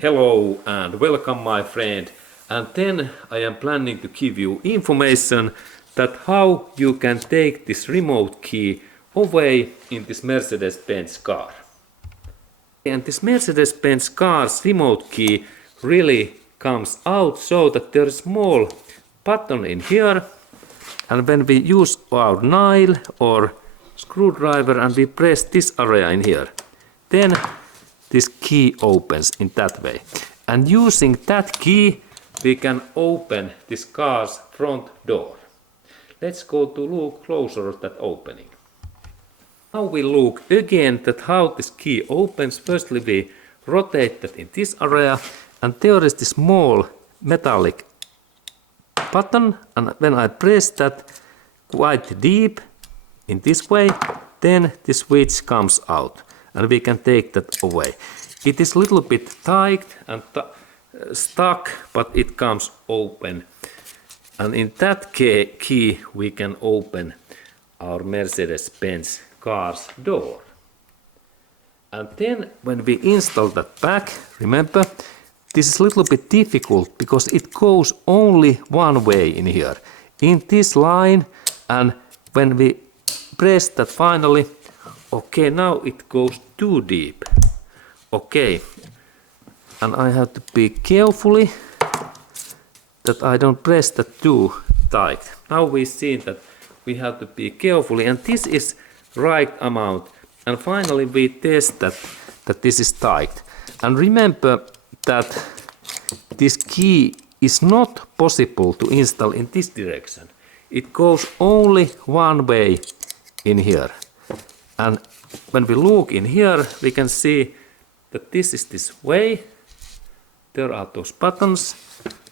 Hello and welcome my friend, and then I am planning to give you information that how you can take this remote key away in this Mercedes Benz car. And this Mercedes Benz car's remote key really comes out so that there is a small button in here, and when we use our nail or screwdriver and we press this area in here, then this key opens in that way. And using that key we can open this car's front door. Let's go to look closer at that opening. Now we look again at how this key opens. Firstly we rotate that in this area, and there is this small metallic button, and when I press that quite deep in this way, then the switch comes out and we can take that away. It is a little bit tight and stuck, but it comes open, and in that key we can open our Mercedes-Benz car's door. And then when we install that back, remember, this is a little bit difficult because it goes only one way in here, in this line, and when we press that finally, okay, now it goes too deep. Okay, and I have to be carefully that I don't press that too tight. Now we see that we have to be carefully, and this is right amount, and finally we test that this is tight. And remember that this key is not possible to install in this direction. It goes only one way in here, and when we look in here we can see that this is this way. There are those buttons,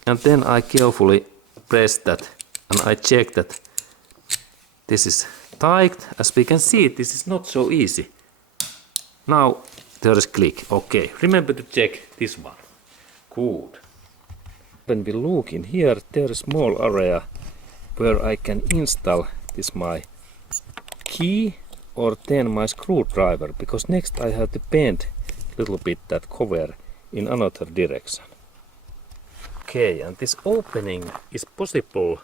and then I carefully press that and I check that this is tight. As we can see, this is not so easy. Now there is click. Okay, remember to check this one. Good. When we look in here, there is a small area where I can install this my key or then my screwdriver, because next I have to bend a little bit that cover in another direction. Okay, and this opening is possible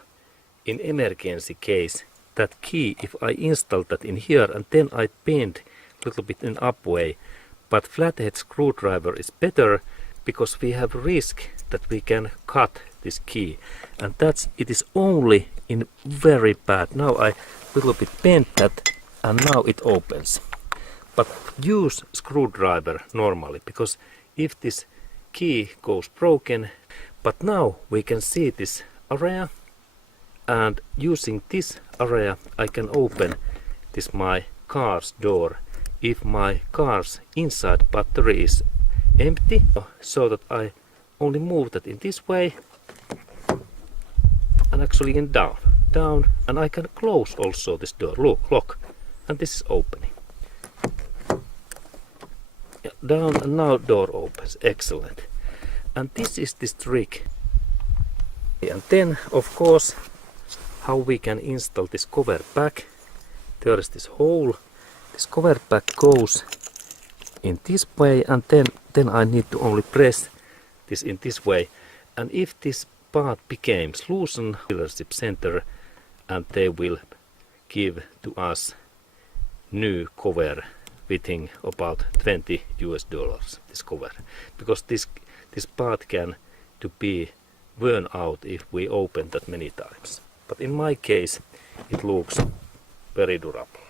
in emergency case. That key, if I install that in here and then I bend a little bit in up way, but flathead screwdriver is better because we have risk that we can cut this key, and it is only in very bad. Now I little bit bend that and now it opens. But use screwdriver normally, because if this key goes broken, but now we can see this area, and using this area I can open this my car's door if my car's inside battery is empty, so that I only move that in this way and actually in down, and I can close also this door. Lock, and this is opening. Down, and now door opens. Excellent. And this is this trick. And then of course how we can install this cover back. There is this hole. This cover back goes in this way, and then I need to only press this in this way. And if this part becomes loosened, dealership center, and they will give to us new cover within about $20 this cover, because this part can to be worn out if we open that many times. But in my case it looks very durable.